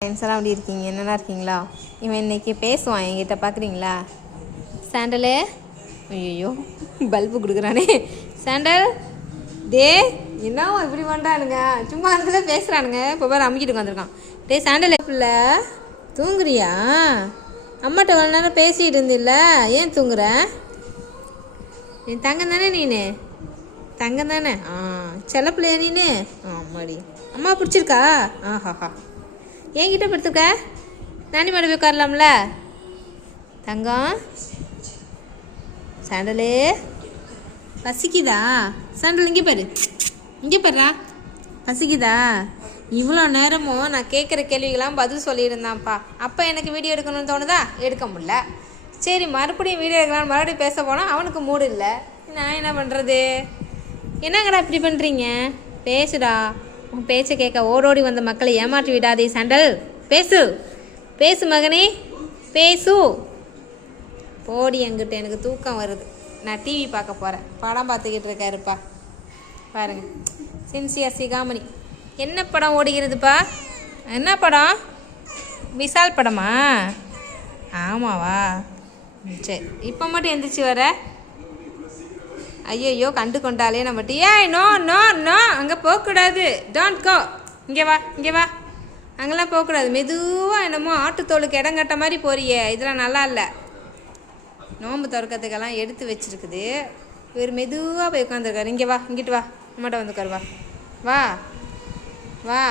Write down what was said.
Friends எல்லாம் எப்படி இருக்கீங்க? என்னென்னா இருக்கீங்களா? இவன் இன்னைக்கு பேசுவான் என்கிட்ட, பார்க்குறீங்களா? சாண்டலு, ஐயோ பல்பு கொடுக்குறானே சாண்டல், டே என்னவோ இப்படி பண்ணுறானுங்க, சும்மா இருந்ததே பேசுகிறானுங்க. இப்போ பாரு அமுக்கிட்டு உட்காந்துருக்கான். டே சாண்டல், பிள்ளை தூங்குறியா? அம்மாட்ட இவ்வளோ நேரம் பேசிகிட்டு இருந்தில்ல, ஏன் தூங்குற? என் தங்கம் தானே நீனு, தங்கம் தானே? செல்ல பிள்ளையா நீனு? ஆமாடி. அம்மா பிடிச்சிருக்கா? ஆஹாஹா. என்கிட்ட படுத்துக்க, நானி மேடம் போய் உட்காரலாம்ல தங்கம். சாண்டலு பசிக்குதா? சாண்டல் இங்கே பாரு, இங்கே பாருடா, பசிக்குதா? இவ்வளோ நேரமும் நான் கேட்குற கேள்விகளாம் பதில் சொல்லியிருந்தான்ப்பா. அப்போ எனக்கு வீடியோ எடுக்கணும்னு தோணுதா? எடுக்க முடியல. சரி, மறுபடியும் வீடியோ எடுக்கலான்னு மறுபடியும் பேச போனால் அவனுக்கு மூடு இல்லை. நான் என்ன பண்ணுறது? என்னங்கடா இப்படி பண்ணுறீங்க? பேசுடா, உன் பேச்சை கேட்க ஓடோடி வந்த மக்களை ஏமாற்றி விடாதே சாண்டல். பேசு பேசு மகனே, பேசு. போடி என்கிட்ட, எனக்கு தூக்கம் வருது. நான் டிவி பார்க்க போகிறேன். படம் பார்த்துக்கிட்டு இருக்காருப்பா பாருங்க, சின்சியர் சிகாமணி. என்ன படம் ஓடுகிறதுப்பா? என்ன படம்? விசால் படமா? ஆமாவா? சரி, இப்போ மட்டும் எந்திரிச்சு வர? ஐயோ கண்டு கொண்டாலே நம்ம ஏய் நோ நோ நோ, அங்கே போகக்கூடாது. Don't go. இங்கே வா, இங்கே வா. அங்கெல்லாம் போகக்கூடாது. மெதுவாக என்னமோ ஆட்டுத்தோலுக்கு இடம் கட்ட மாதிரி போறியே, இதெல்லாம் நல்லா இல்லை. நோம்பு திறக்கிறதுக்கெல்லாம் எடுத்து வச்சுருக்குது. இவர் மெதுவாக போய் உட்காந்துருக்காரு. இங்கே வா, இங்கிட்டு வா, அம்மாட்ட வந்து உட்காரு. வா வா வா.